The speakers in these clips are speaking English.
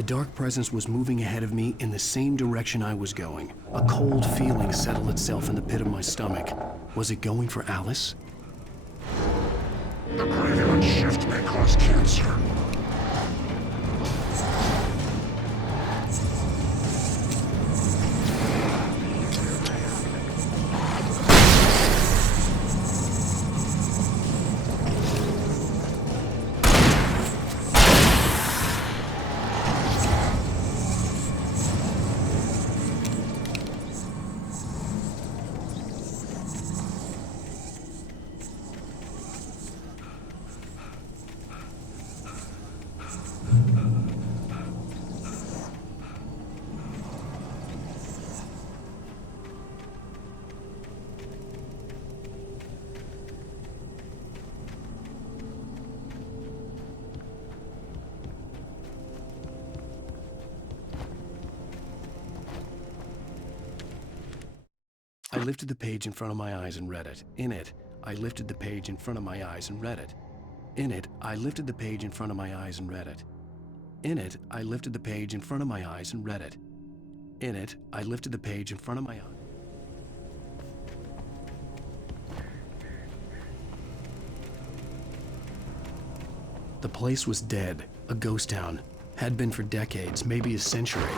The dark presence was moving ahead of me in the same direction I was going. A cold feeling settled itself in the pit of my stomach. Was it going for Alice? The graveyard shift may cause cancer. I lifted the page in front of my eyes and read it. In it, I lifted the page in front of my eyes and read it. In it, I lifted the page in front of my eyes and read it. In it, I lifted the page in front of my eyes and read it. In it, I lifted the page in front of my eyes. The place was dead, a ghost town. Had been for decades, maybe a century.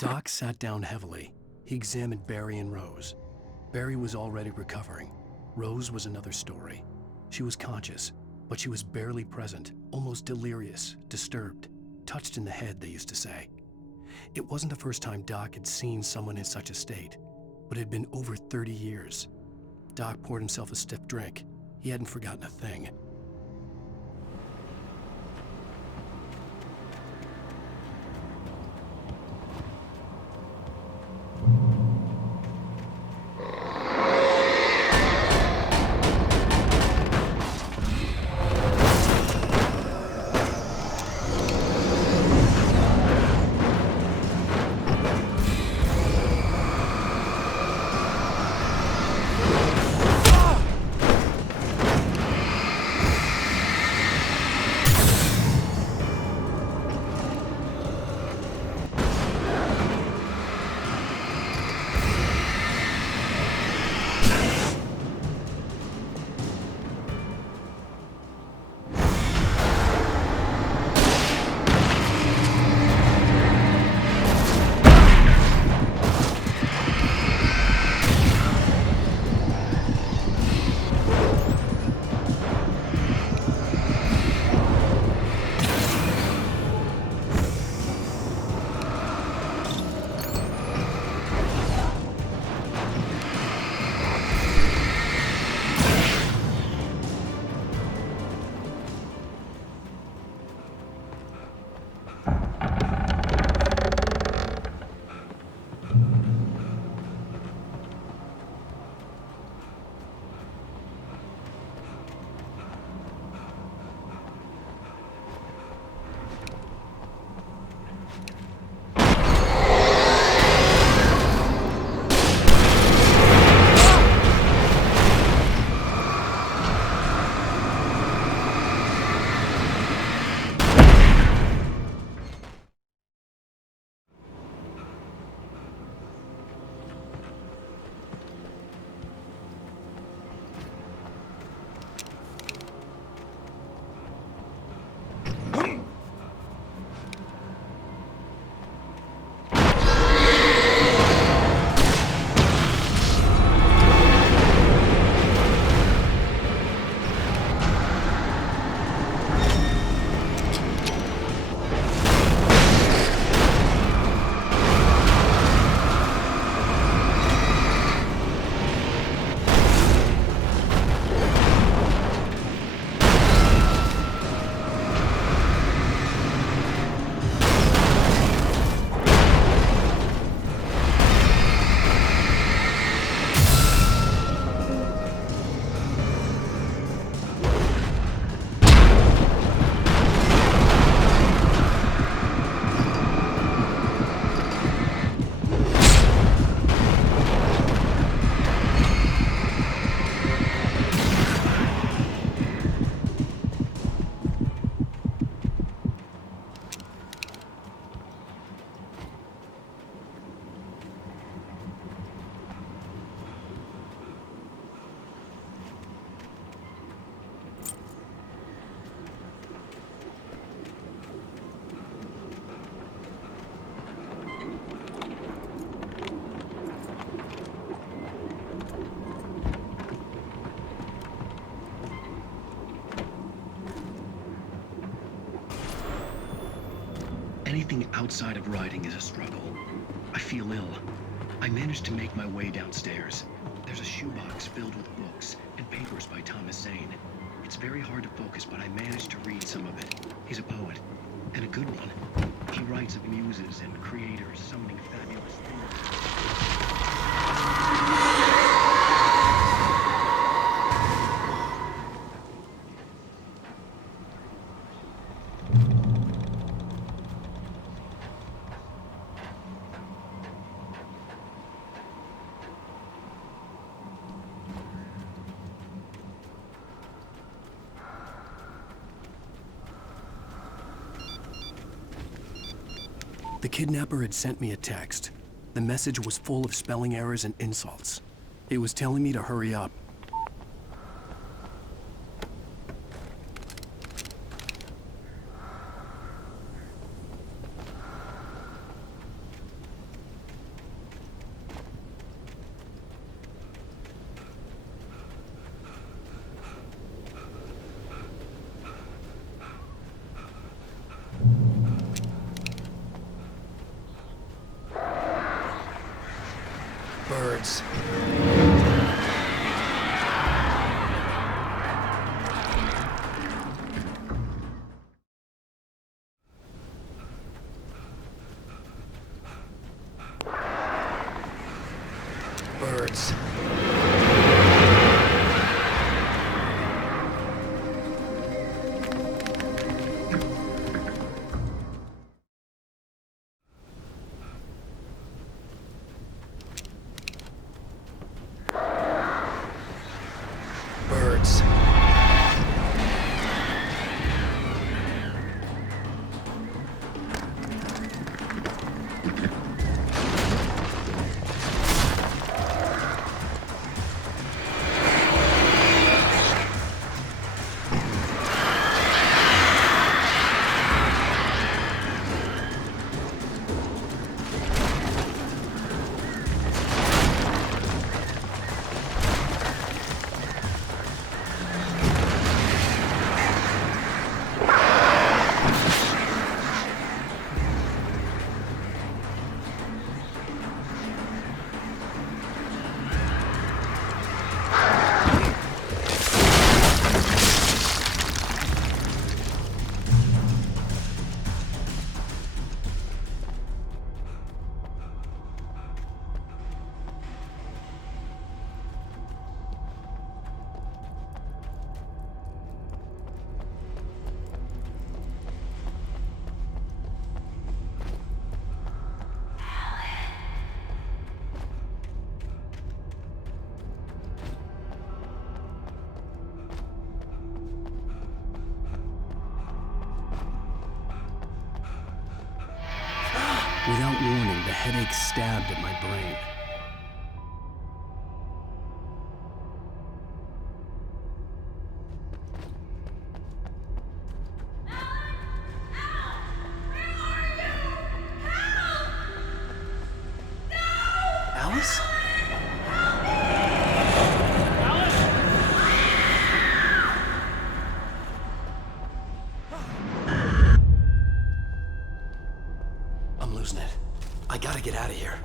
Doc sat down heavily. He examined Barry and Rose. Barry was already recovering. Rose was another story. She was conscious, but she was barely present, almost delirious, disturbed, touched in the head, they used to say. It wasn't the first time Doc had seen someone in such a state, but it had been over 30 years. Doc poured himself a stiff drink. He hadn't forgotten a thing. Anything outside of writing is a struggle. I feel ill. I managed to make my way downstairs. There's a shoebox filled with books and papers by Thomas Zane. It's very hard to focus, but I managed to read some of it. He's a poet, and a good one. He writes of muses and creators summoning fabulous things. The kidnapper had sent me a text. The message was full of spelling errors and insults. It was telling me to hurry up. Birds. Birds. Birds. Without warning, the headache stabbed at my brain. Alice? I'm losing it. I gotta get out of here.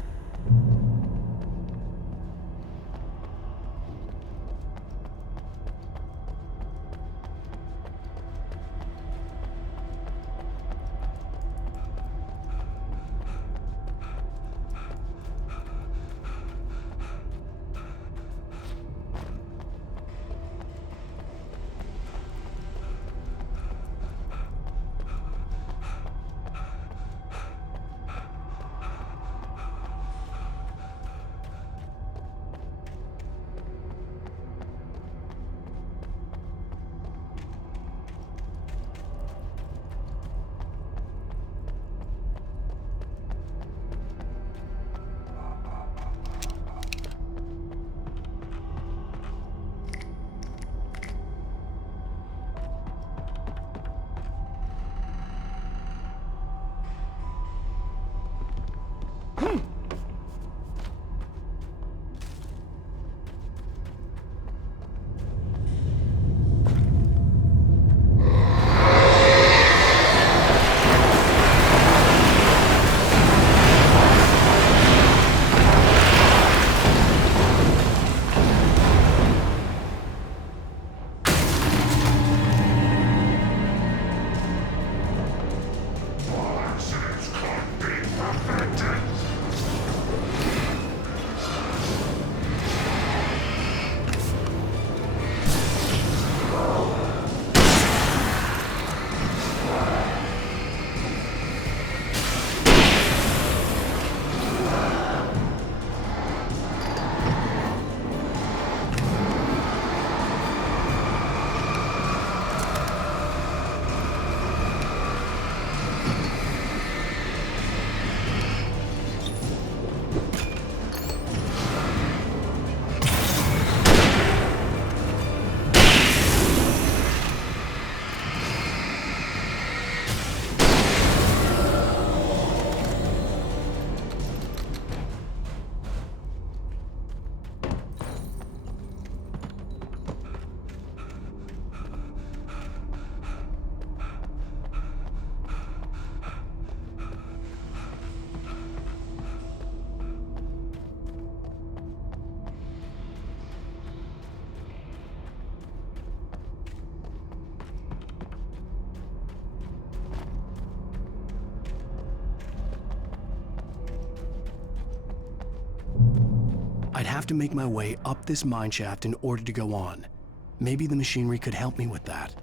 have to make my way up this mine shaft in order to go on. Maybe the machinery could help me with that.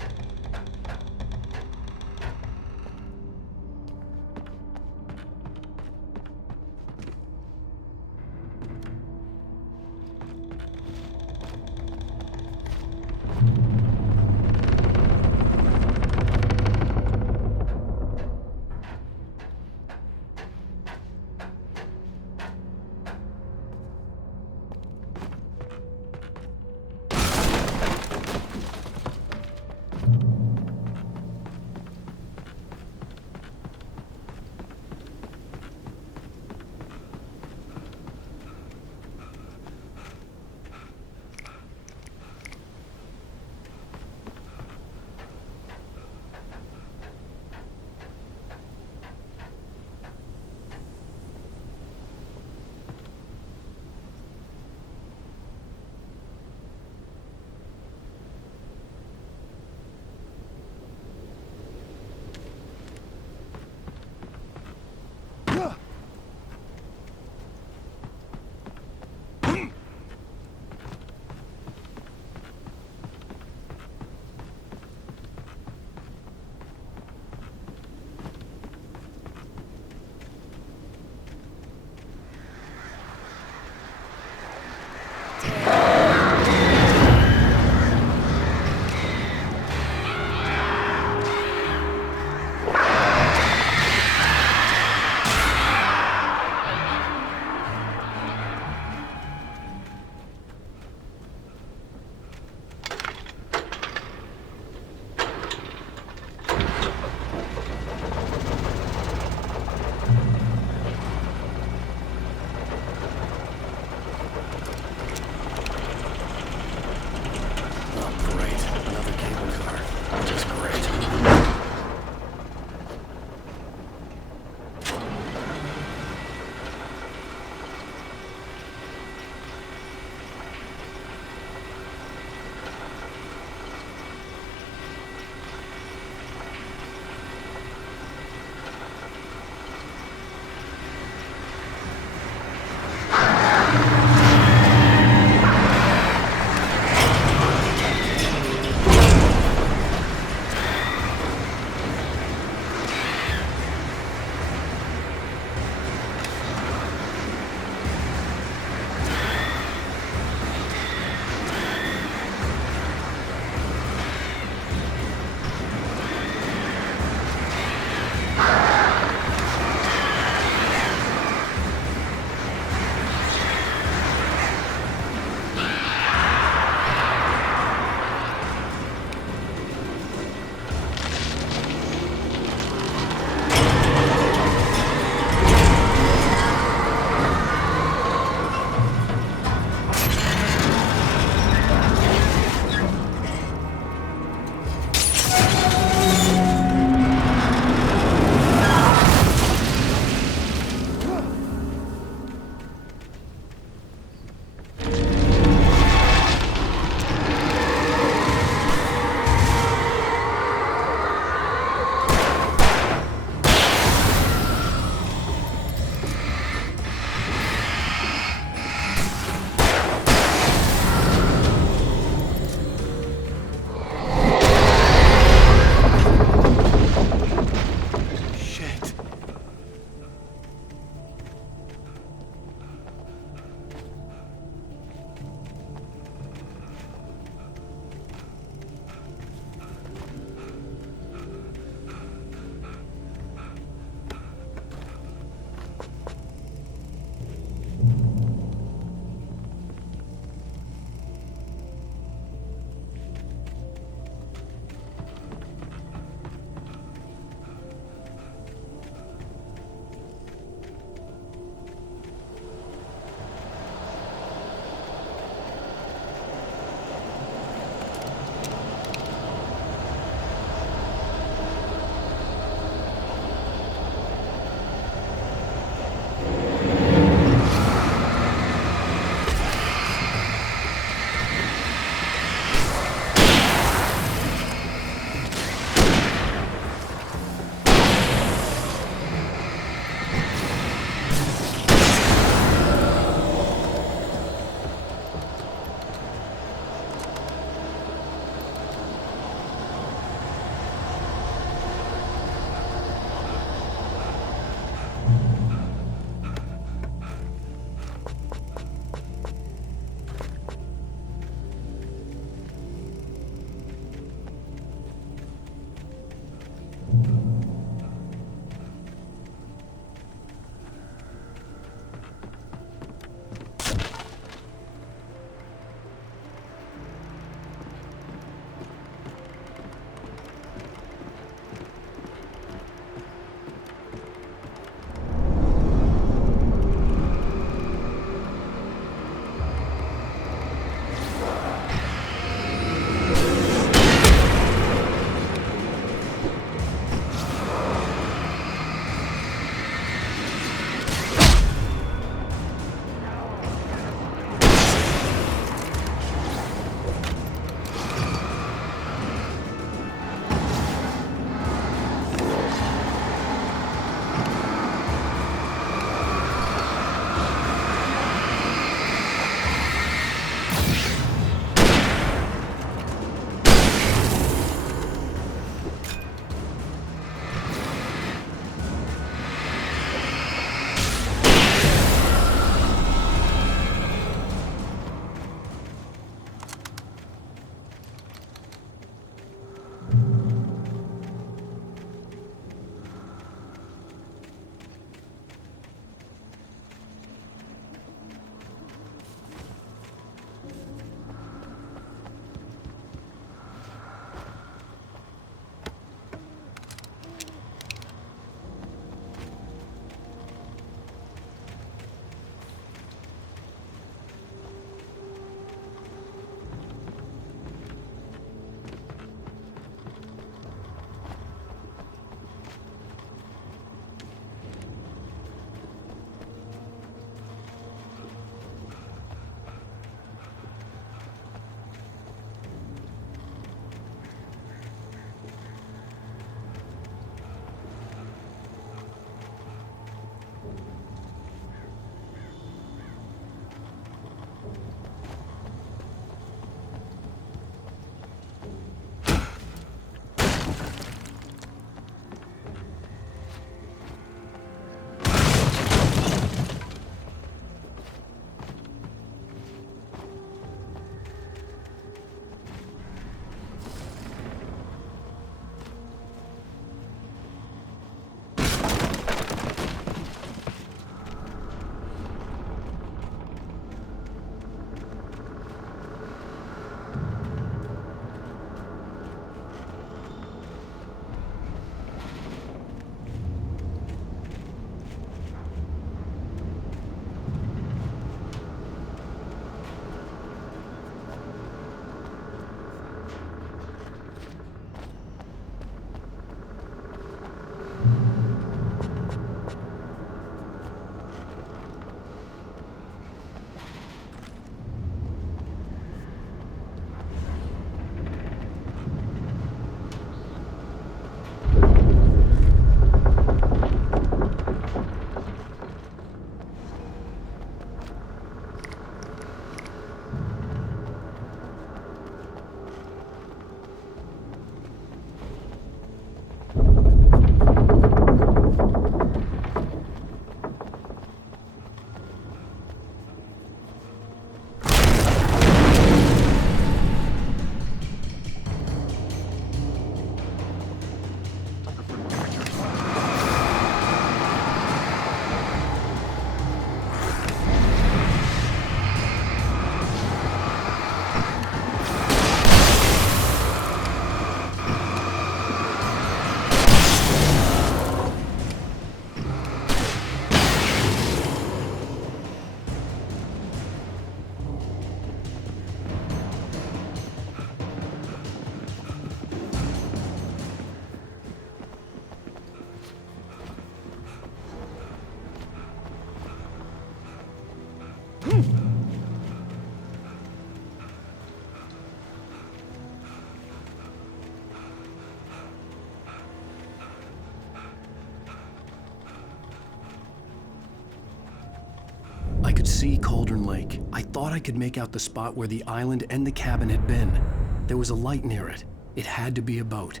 could see Cauldron Lake. I thought I could make out the spot where the island and the cabin had been. There was a light near it. It had to be a boat.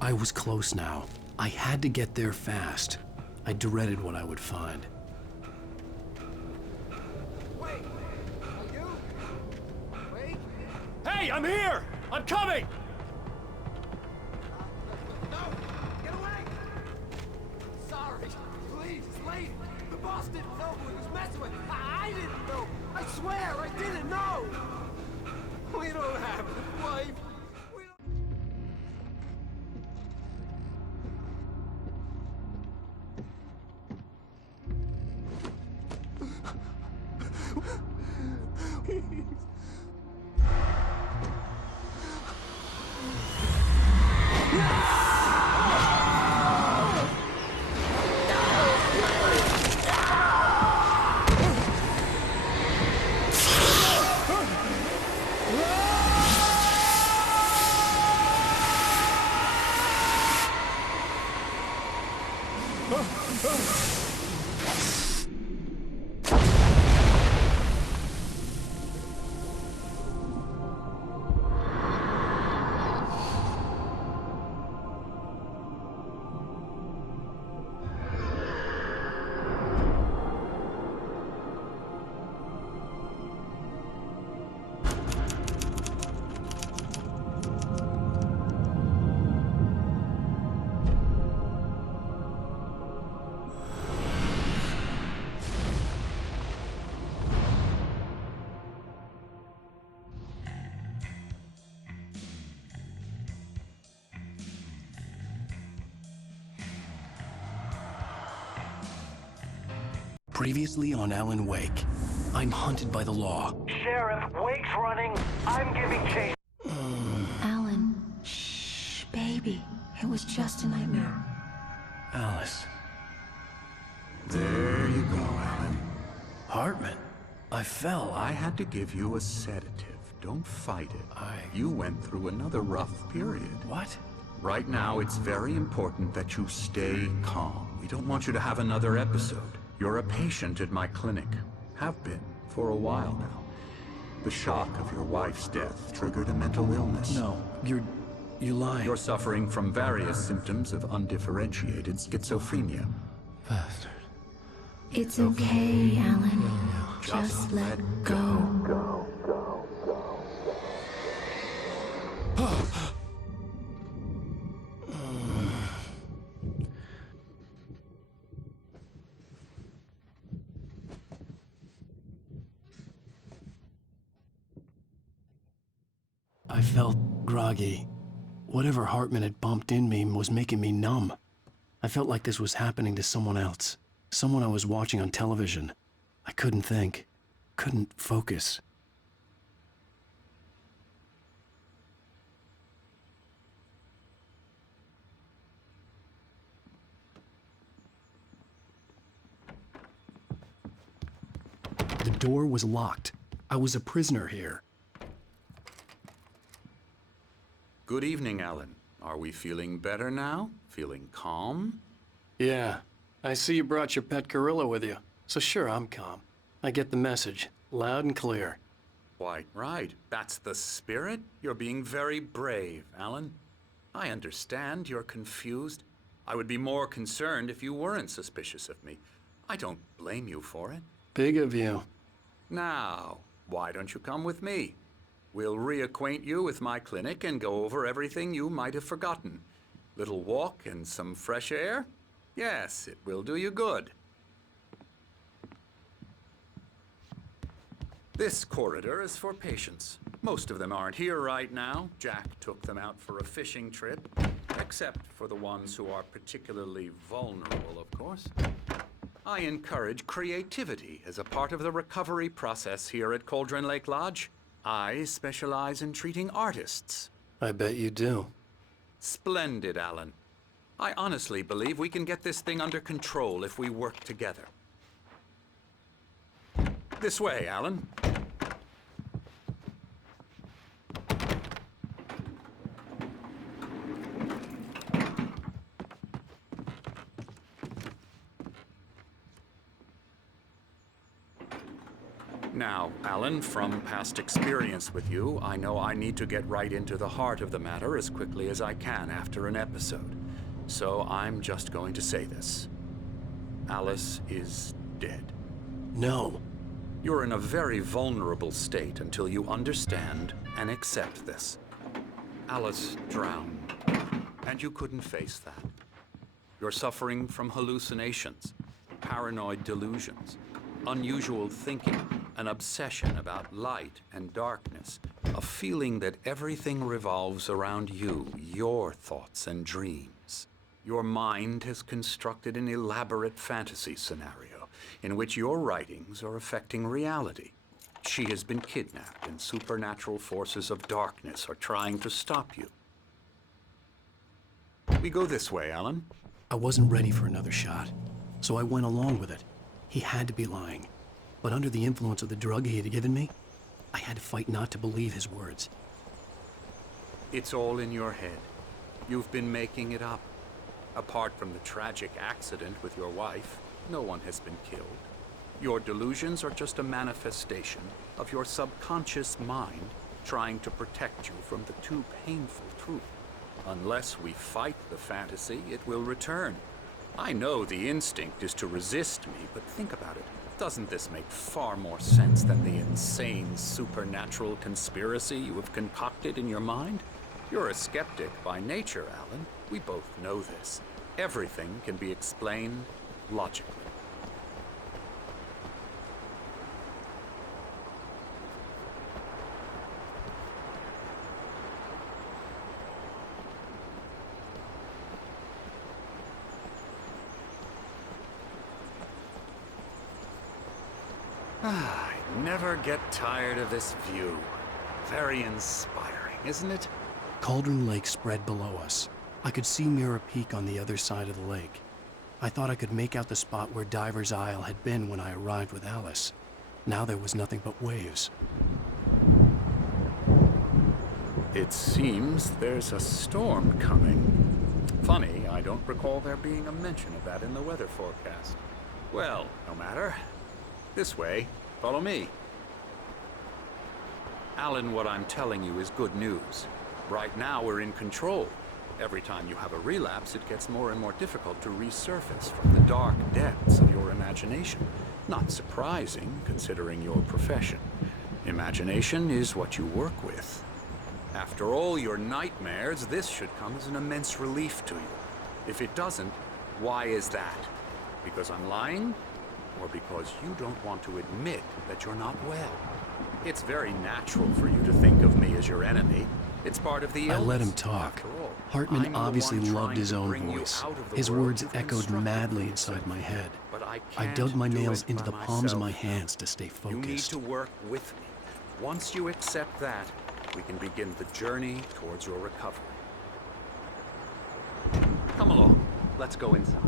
I was close now. I had to get there fast. I dreaded what I would find. Wait! Are you? Wait! Hey, I'm here! I'm coming! No! Get away! Sorry. Please, it's late. The boss didn't know who he was messing with. I didn't know. I swear, I didn't know. We don't have a wife. We don't... Previously on Alan Wake, I'm hunted by the law. Sheriff, Wake's running. I'm giving chase. Alan, shh, baby. It was just a nightmare. Alice. There you go, Alan. Hartman. I fell. I had to give you a sedative. Don't fight it. You went through another rough period. What? Right now, it's very important that you stay calm. We don't want you to have another episode. You're a patient at my clinic. Have been for a while now. The shock of your wife's death triggered a mental illness. No, you're lying. You're suffering from various symptoms of undifferentiated schizophrenia. Bastard. It's okay, Alan. Just let go. I felt groggy. Whatever Hartman had bumped in me was making me numb. I felt like this was happening to someone else. Someone I was watching on television. I couldn't think. Couldn't focus. The door was locked. I was a prisoner here. Good evening, Alan. Are we feeling better now? Feeling calm? Yeah. I see you brought your pet gorilla with you. So sure, I'm calm. I get the message. Loud and clear. Why, right. That's the spirit. You're being very brave, Alan. I understand you're confused. I would be more concerned if you weren't suspicious of me. I don't blame you for it. Big of you. Now, why don't you come with me? We'll reacquaint you with my clinic and go over everything you might have forgotten. Little walk and some fresh air? Yes, it will do you good. This corridor is for patients. Most of them aren't here right now. Jack took them out for a fishing trip, except for the ones who are particularly vulnerable, of course. I encourage creativity as a part of the recovery process here at Cauldron Lake Lodge. I specialize in treating artists. I bet you do. Splendid, Alan. I honestly believe we can get this thing under control if we work together. This way, Alan. Now, Alan, from past experience with you, I know I need to get right into the heart of the matter as quickly as I can after an episode. So I'm just going to say this. Alice is dead. No. You're in a very vulnerable state until you understand and accept this. Alice drowned, and you couldn't face that. You're suffering from hallucinations, paranoid delusions, unusual thinking, an obsession about light and darkness, a feeling that everything revolves around you, your thoughts and dreams. Your mind has constructed an elaborate fantasy scenario in which your writings are affecting reality. She has been kidnapped, and supernatural forces of darkness are trying to stop you. We go this way, Alan. I wasn't ready for another shot, so I went along with it. He had to be lying. But under the influence of the drug he had given me, I had to fight not to believe his words. It's all in your head. You've been making it up. Apart from the tragic accident with your wife, no one has been killed. Your delusions are just a manifestation of your subconscious mind trying to protect you from the too painful truth. Unless we fight the fantasy, it will return. I know the instinct is to resist me, but think about it. Doesn't this make far more sense than the insane supernatural conspiracy you have concocted in your mind? You're a skeptic by nature, Alan. We both know this. Everything can be explained logically. I never get tired of this view. Very inspiring, isn't it? Cauldron Lake spread below us. I could see Mirror Peak on the other side of the lake. I thought I could make out the spot where Diver's Isle had been when I arrived with Alice. Now there was nothing but waves. It seems there's a storm coming. Funny, I don't recall there being a mention of that in the weather forecast. Well, no matter. This way. Follow me. Alan, what I'm telling you is good news. Right now, we're in control. Every time you have a relapse, it gets more and more difficult to resurface from the dark depths of your imagination. Not surprising, considering your profession. Imagination is what you work with. After all your nightmares, this should come as an immense relief to you. If it doesn't, why is that? Because I'm lying? Or because you don't want to admit that you're not well? It's very natural for you to think of me as your enemy. It's part of the illness. I let him talk. Hartman obviously loved his own voice. His words echoed madly inside my head. I dug my nails into the palms of my hands to stay focused. You need to work with me. Once you accept that, we can begin the journey towards your recovery. Come along. Let's go inside.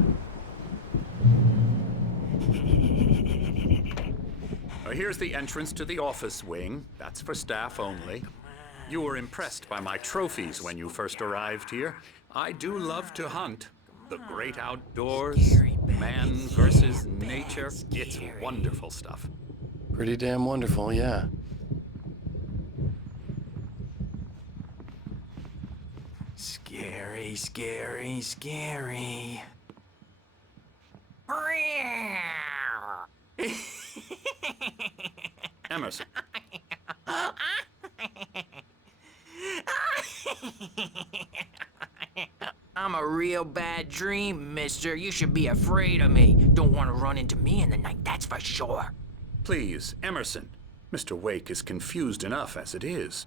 Here's the entrance to the office wing. That's for staff only. You were impressed by my trophies when you first arrived here. I do love to hunt. The great outdoors, man versus nature. It's wonderful stuff. Pretty damn wonderful, yeah. Scary, scary, scary. Emerson. I'm a real bad dream, mister. You should be afraid of me. Don't want to run into me in the night, that's for sure. Please, Emerson. Mr. Wake is confused enough as it is.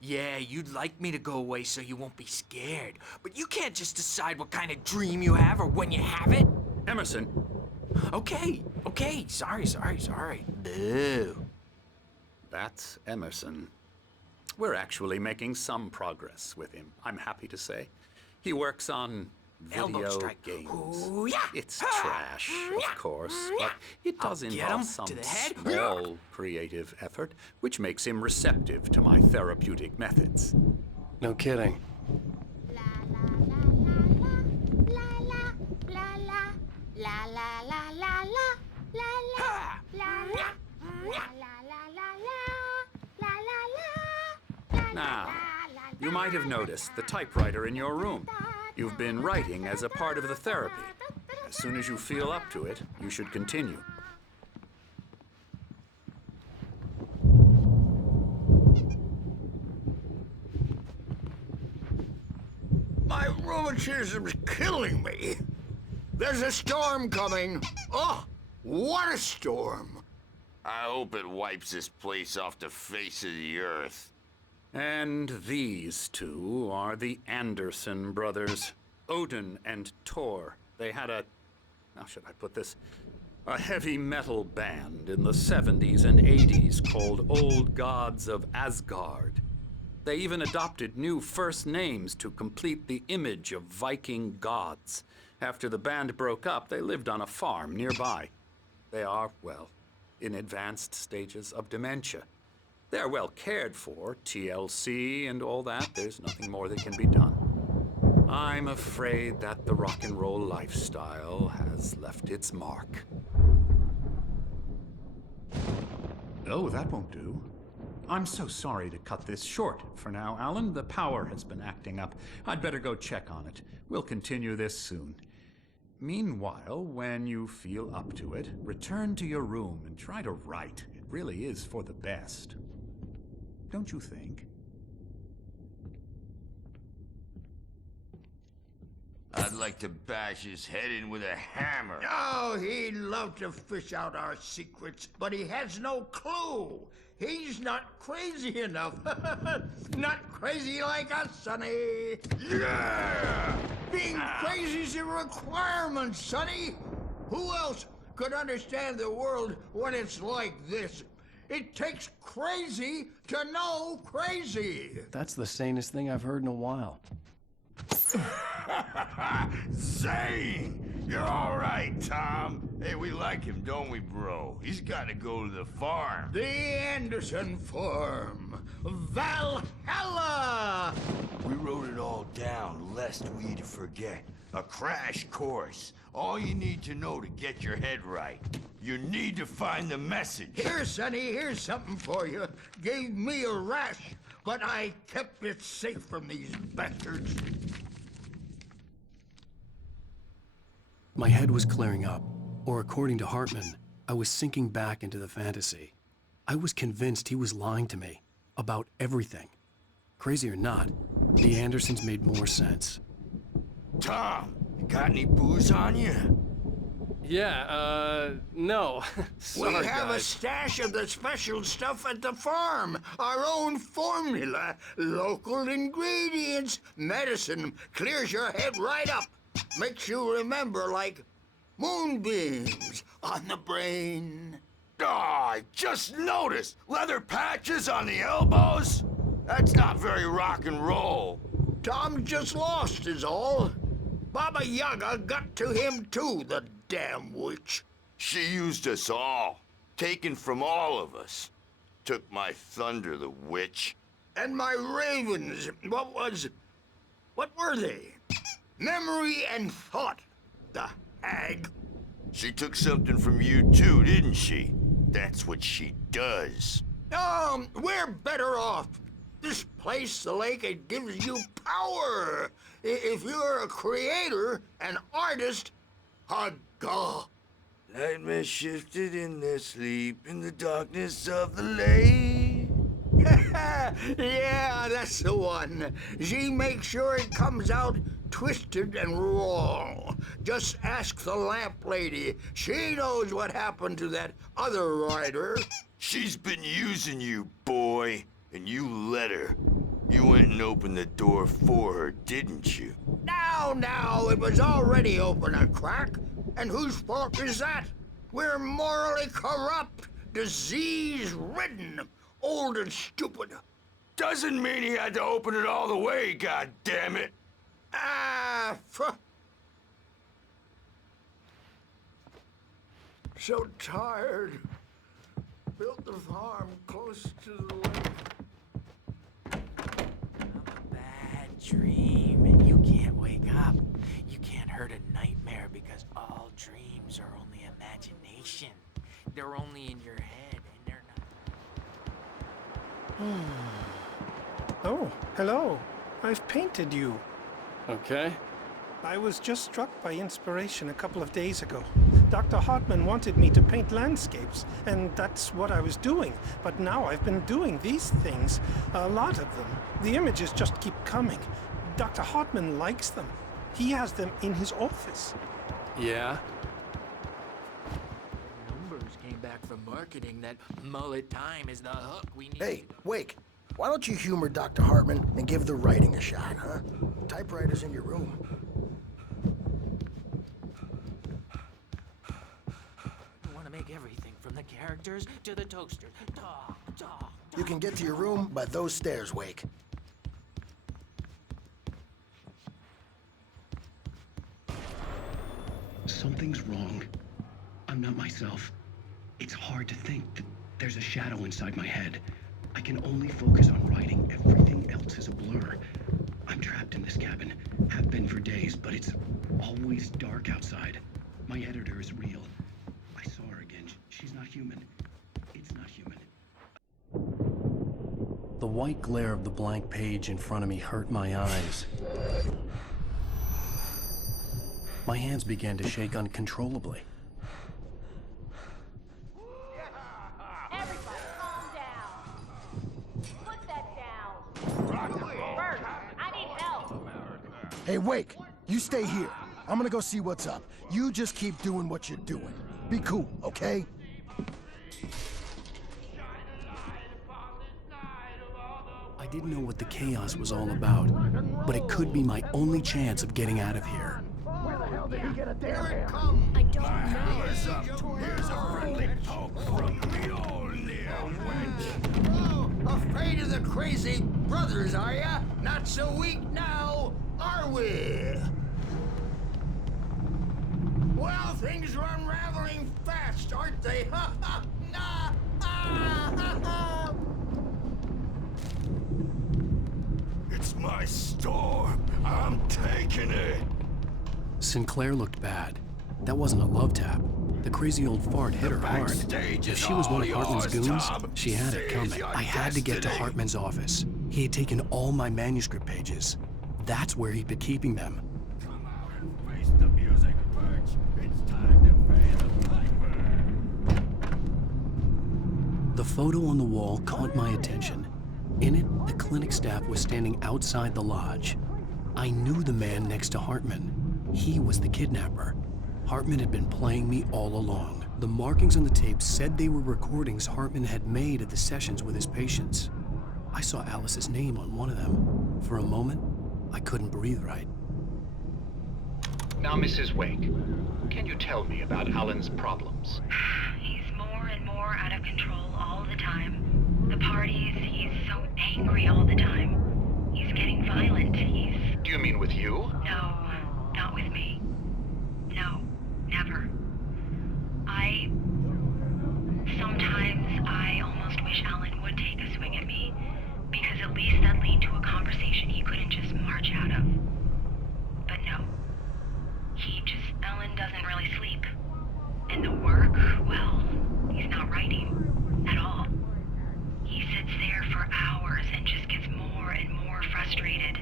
Yeah, you'd like me to go away so you won't be scared. But you can't just decide what kind of dream you have or when you have it. Emerson. Okay, sorry. Boo. That's Emerson. We're actually making some progress with him, I'm happy to say. He works on Elbow video strike. games. Ooh, yeah. It's trash, of course, but it does I'll get involve him some to the head. small creative effort, which makes him receptive to my therapeutic methods. No kidding. La la la la la la la la la la la la la la la la la la Now, you might have noticed the typewriter in your room. You've been writing as a part of the therapy. As soon as you feel up to it, you should continue. My rheumatism's killing me. There's a storm coming. Oh, what a storm. I hope it wipes this place off the face of the earth. And these two are the Anderson brothers, Odin and Thor. They had how should I put this? A heavy metal band in the 70s and 80s called Old Gods of Asgard. They even adopted new first names to complete the image of Viking gods. After the band broke up, they lived on a farm nearby. They are, well, in advanced stages of dementia. They're well cared for, TLC and all that. There's nothing more that can be done. I'm afraid that the rock and roll lifestyle has left its mark. Oh, that won't do. I'm so sorry to cut this short. For now, Alan, the power has been acting up. I'd better go check on it. We'll continue this soon. Meanwhile, when you feel up to it, return to your room and try to write. It really is for the best. Don't you think? I'd like to bash his head in with a hammer. Oh, he'd love to fish out our secrets, but he has no clue. He's not crazy enough. Not crazy like us, Sonny. Yeah! Being crazy's a requirement, Sonny. Who else could understand the world when it's like this? It takes crazy to know crazy. That's the sanest thing I've heard in a while. Zane! You're all right, Tom. Hey, we like him, don't we, bro? He's got to go to the farm. The Anderson Farm. Valhalla! We wrote it all down, lest we forget. A crash course. All you need to know to get your head right. You need to find the message. Here, Sonny, here's something for you. Gave me a rash, but I kept it safe from these bastards. My head was clearing up, or according to Hartman, I was sinking back into the fantasy. I was convinced he was lying to me about everything. Crazy or not, the Andersons made more sense. Tom, you got any booze on you? Yeah, no. Sorry, We have a guys. stash of the special stuff at the farm. Our own formula, local ingredients. Medicine clears your head right up. Makes you remember like moonbeams on the brain. Oh, I just noticed. Leather patches on the elbows? That's not very rock and roll. Tom just lost is all. Baba Yaga got to him too, the damn witch. She used us all. Taken from all of us. Took my thunder, the witch. And my ravens, what were they? Memory and thought, the hag. She took something from you too, didn't she? That's what she does. We're better off. This place, the lake, it gives you power. If you're a creator, an artist, haga. Nightmare shifted in their sleep in the darkness of the lake. Yeah, that's the one. She makes sure it comes out twisted and wrong. Just ask the lamp lady. She knows what happened to that other rider. She's been using you, boy, and you let her. You went and opened the door for her, didn't you? Now, it was already open a crack. And whose fault is that? We're morally corrupt, disease-ridden, old and stupid. Doesn't mean he had to open it all the way, goddammit. So tired. Built the farm close to the lake. A bad dream, and you can't wake up. You can't hurt a nightmare because all dreams are only imagination. They're only in your head, and they're not. Oh, hello. I've painted you. Okay. I was just struck by inspiration a couple of days ago. Dr. Hartman wanted me to paint landscapes, and that's what I was doing. But now I've been doing these things, a lot of them. The images just keep coming. Dr. Hartman likes them. He has them in his office. Yeah? Numbers came back from marketing that mullet time is the hook we need. Hey, Wake, why don't you humor Dr. Hartman and give the writing a shot, huh? Typewriter's in your room. I want to make everything from the characters to the toasters. Talk, talk. You can get to your room by those stairs, Wake. Something's wrong. I'm not myself. It's hard to think that there's a shadow inside my head. I can only focus on writing. Everything else is a blur. I'm trapped in this cabin. Have been for days, but it's always dark outside. My editor is real. I saw her again. She's not human. It's not human. The white glare of the blank page in front of me hurt my eyes. My hands began to shake uncontrollably. Everybody, calm down. Put that down. Bert, I need help. Hey, Wake, you stay here. I'm gonna go see what's up. You just keep doing what you're doing. Be cool, okay? I didn't know what the chaos was all about, but it could be my only chance of getting out of here. Where the hell did he get a damn Here it hammer? comes. I don't know. Here's a friendly poke from the old wench. Oh, afraid of the crazy brothers, are ya? Not so weak now, are we? Well, things are unraveling fast, aren't they? Ha ha! Nah! Ah, ha, ha. It's my storm. I'm taking it. Sinclair looked bad. That wasn't a love tap. The crazy old fart hit her hard. backstage If is she was one of all Hartman's yours, goons, Tom. she had it Seize coming. your I had to get to destiny. Hartman's office. He had taken all my manuscript pages. That's where he'd been keeping them. Come out and face the music, Birch. It's time to pay the piper. The photo on the wall caught my attention. In it, the clinic staff was standing outside the lodge. I knew the man next to Hartman. He was the kidnapper. Hartman had been playing me all along. The markings on the tape said they were recordings Hartman had made at the sessions with his patients. I saw Alice's name on one of them. For a moment, I couldn't breathe right. Now, Mrs. Wake, can you tell me about Alan's problems? He's more and more out of control all the time. The parties, he's so angry all the time. He's getting violent. Do you mean with you? No, not with me. No, never. Sometimes I almost wish Alan would take a swing at me, because at least that'd lead to a conversation he couldn't just march out of. But no. Alan doesn't really sleep. And the work, well, he's not writing at all. He sits there for hours and just gets more and more frustrated.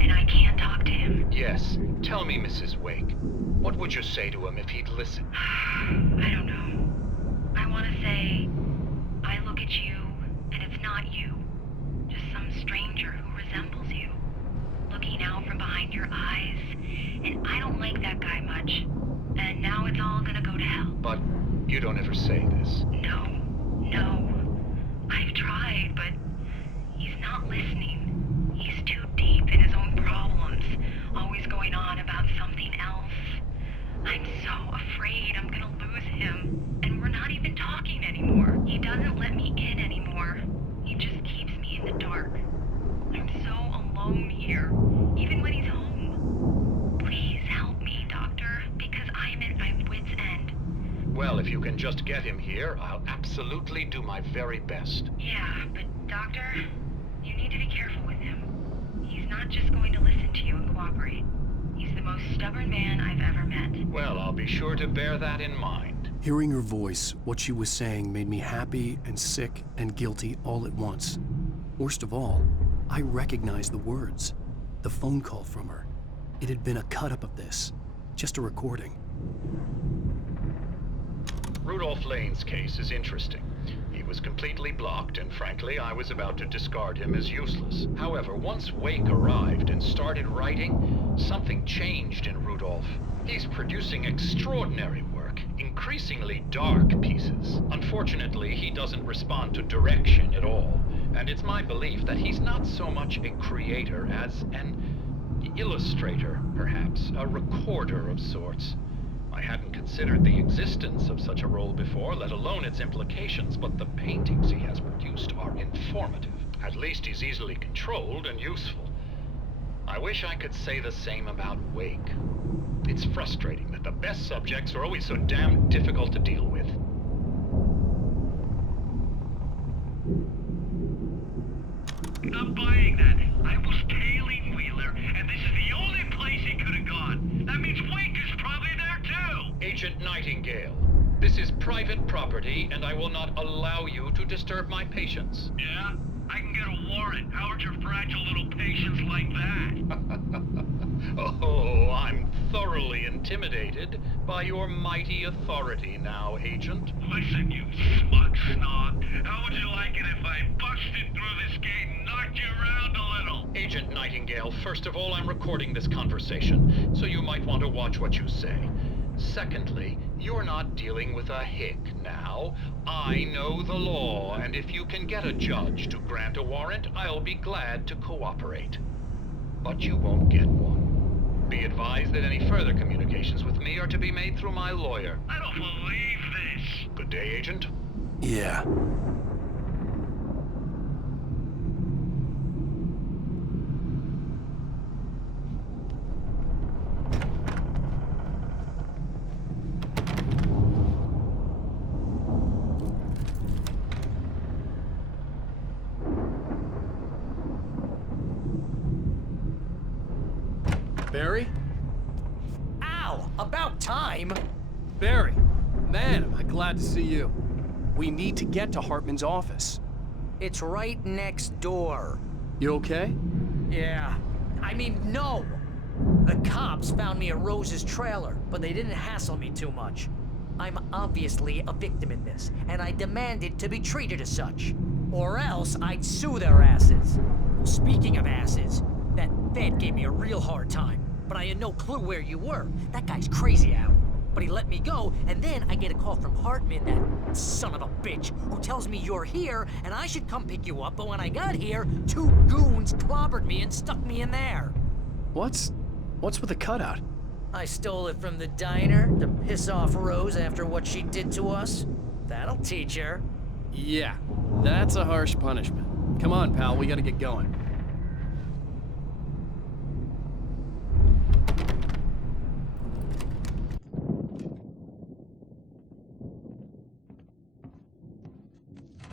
And I can't talk to him. Yes. Tell me, Mrs. Wake. What would you say to him if he'd listen? I don't know. I want to say, I look at you, and it's not you. Just some stranger who resembles you. Looking out from behind your eyes. And I don't like that guy much. And now it's all gonna go to hell. But you don't ever say this. No. I've tried, but he's not listening. He's too deep in his own problems, always going on about something else. I'm so afraid I'm gonna lose him, and we're not even talking anymore. He doesn't let me in anymore. He just keeps me in the dark. I'm so alone here, even when he's home. Please help me, Doctor, because I'm at my wit's end. Well, if you can just get him here, I'll absolutely do my very best. Yeah, but Doctor, you need to be careful with him. He's not just going to listen to you and cooperate. He's the most stubborn man I've ever met. Well, I'll be sure to bear that in mind. Hearing her voice, what she was saying made me happy and sick and guilty all at once. Worst of all, I recognized the words. The phone call from her. It had been a cut-up of this. Just a recording. Rudolph Lane's case is interesting. He was completely blocked, and frankly, I was about to discard him as useless. However, once Wake arrived and started writing, something changed in Rudolph. He's producing extraordinary work, increasingly dark pieces. Unfortunately, he doesn't respond to direction at all, and it's my belief that he's not so much a creator as an illustrator, perhaps, a recorder of sorts. I hadn't considered the existence of such a role before, let alone its implications, but the paintings he has produced are informative. At least he's easily controlled and useful. I wish I could say the same about Wake. It's frustrating that the best subjects are always so damn difficult to deal with. Not buying that. I was tailing Wheeler, and this is the only place he could have gone. That means Wake is probably there too! Agent Nightingale, this is private property, and I will not allow you to disturb my patients. Yeah? I can get a warrant. How would your fragile little patients like that? Oh, I'm thoroughly intimidated by your mighty authority now, Agent. Listen, you smug snob. How would you like it if I busted through this gate and knocked you around a little? Agent Nightingale, first of all, I'm recording this conversation, so you might want to watch what you say. Secondly, you're not dealing with a hick now. I know the law, and if you can get a judge to grant a warrant, I'll be glad to cooperate. But you won't get one. Be advised that any further communications with me are to be made through my lawyer. I don't believe this. Good day, Agent. Yeah. Barry? Ow! About time! Barry! Man, am I glad to see you. We need to get to Hartman's office. It's right next door. You okay? Yeah. I mean, no! The cops found me at Rose's trailer, but they didn't hassle me too much. I'm obviously a victim in this, and I demanded to be treated as such. Or else I'd sue their asses. Well, speaking of asses, that Fed gave me a real hard time, but I had no clue where you were. That guy's crazy, Al. But he let me go, and then I get a call from Hartman, that son of a bitch, who tells me you're here, and I should come pick you up, but when I got here, 2 goons clobbered me and stuck me in there. What's with the cutout? I stole it from the diner to piss off Rose after what she did to us. That'll teach her. Yeah, that's a harsh punishment. Come on, pal, we gotta get going.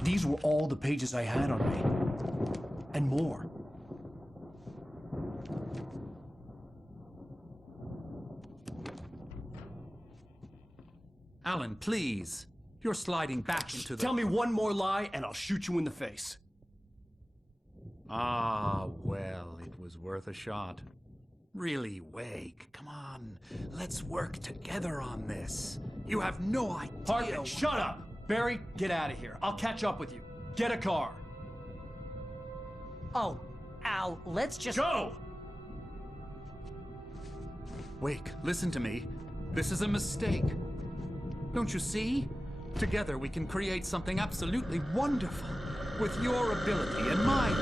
These were all the pages I had on me. And more. Alan, please. You're sliding back into the... Tell me one more lie and I'll shoot you in the face. Ah, well, it was worth a shot. Really, Wake, come on. Let's work together on this. You have no idea... Hartman, shut up! Barry, get out of here. I'll catch up with you. Get a car. Oh, Al, let's just... Go! Wake, listen to me. This is a mistake. Don't you see? Together we can create something absolutely wonderful. With your ability and mine.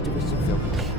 most of us are filthy.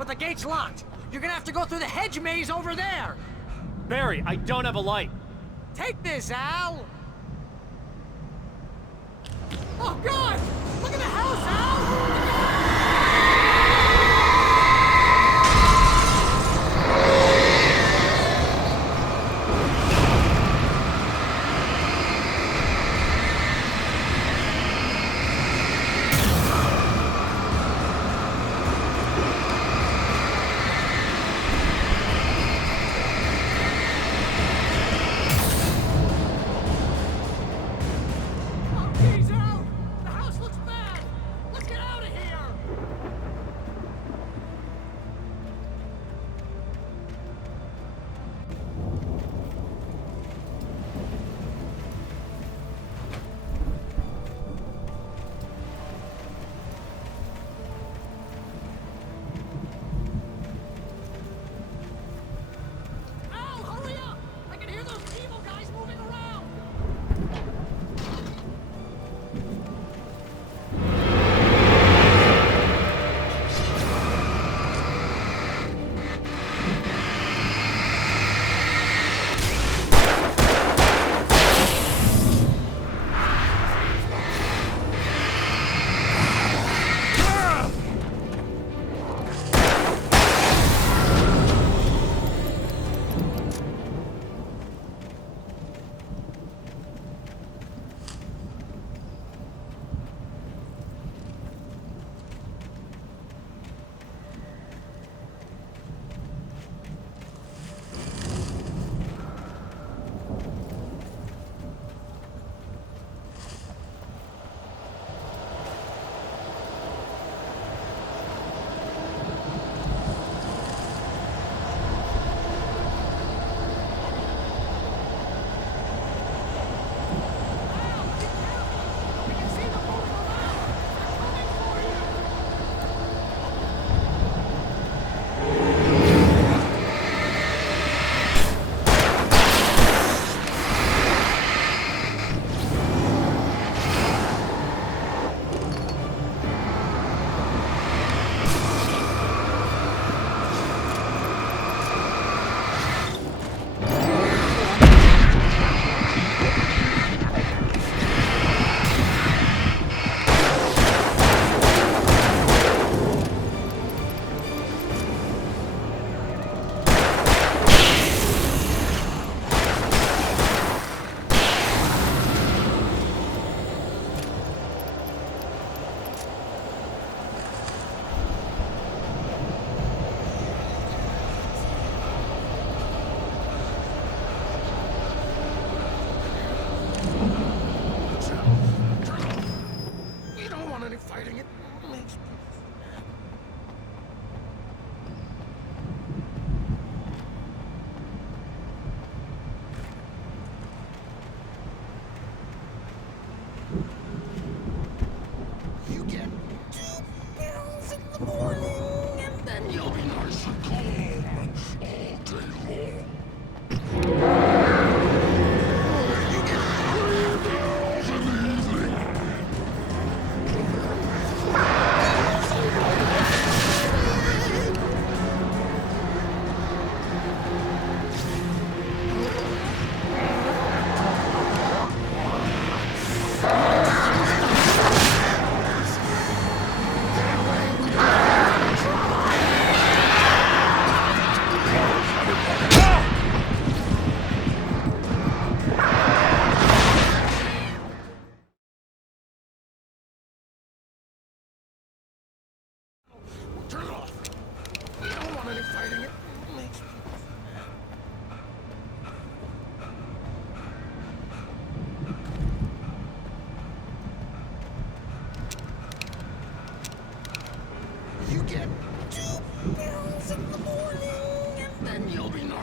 but the gate's locked. You're gonna have to go through the hedge maze over there. Barry, I don't have a light. Take this, Al. Oh, God! Look at the house, Al!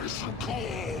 Mission call!